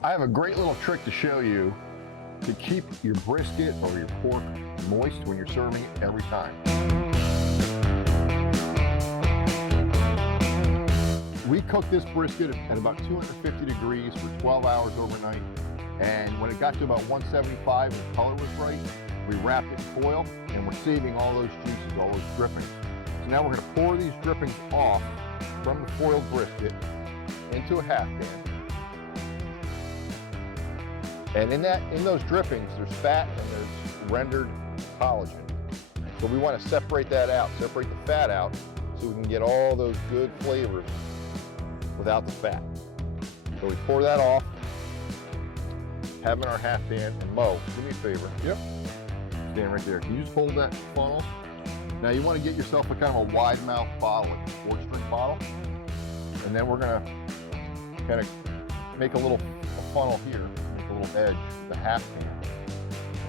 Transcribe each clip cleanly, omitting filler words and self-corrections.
I have a great little trick to show you to keep your brisket or your pork moist when you're serving it every time. We cooked this brisket at about 250 degrees for 12 hours overnight, and when it got to about 175 and the color was right, we wrapped it in foil, and we're saving all those juices, all those drippings. So now we're going to pour these drippings off from the foiled brisket into a half pan. And in those drippings, there's fat and there's rendered collagen. So we want to separate that out, separate the fat out, so we can get all those good flavors without the fat. So we pour that off, have in our half pan, and Mo, do me a favor. Yep. Stand right there. Can you just hold that funnel? Now you want to get yourself a kind of a wide mouth bottle, like a 4-string bottle. And then we're going to kind of make a little funnel here, make a little edge, the half pan,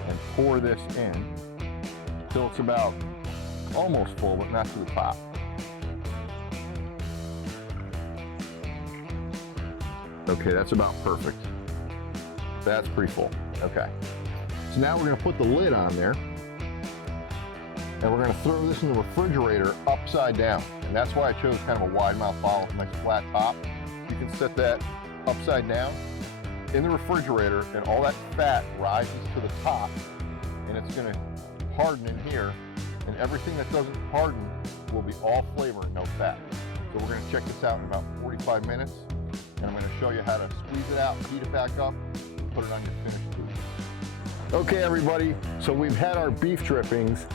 and pour this in till it's about almost full, but not to the top. Okay, that's about perfect. That's pretty full. Okay. So now we're going to put the lid on there, and we're going to throw this in the refrigerator upside down. And that's why I chose kind of a wide mouth bottle with a nice flat top. You can set that upside down in the refrigerator, and all that fat rises to the top, and it's going to harden in here, and everything that doesn't harden will be all flavor and no fat. So we're going to check this out in about 45 minutes, and I'm going to show you how to squeeze it out, heat it back up, and put it on your finished food. Okay, everybody, so we've had our beef drippings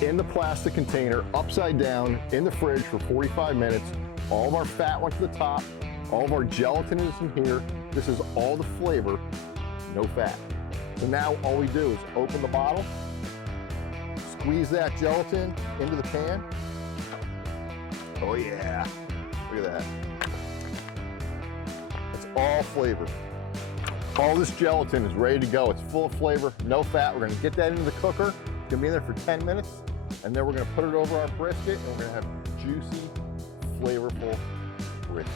in the plastic container, upside down, in the fridge for 45 minutes. All of our fat went to the top, all of our gelatin is in here. This is all the flavor, no fat. So now all we do is open the bottle, squeeze that gelatin into the pan. Oh yeah, look at that. It's all flavor. All this gelatin is ready to go. It's full of flavor, no fat. We're gonna get that into the cooker. It's gonna be in there for 10 minutes, and then we're gonna put it over our brisket, and we're gonna have juicy, flavorful brisket.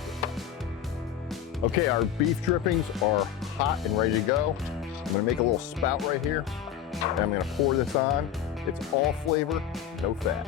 Okay, our beef drippings are hot and ready to go. I'm gonna make a little spout right here, and I'm gonna pour this on. It's all flavor, no fat.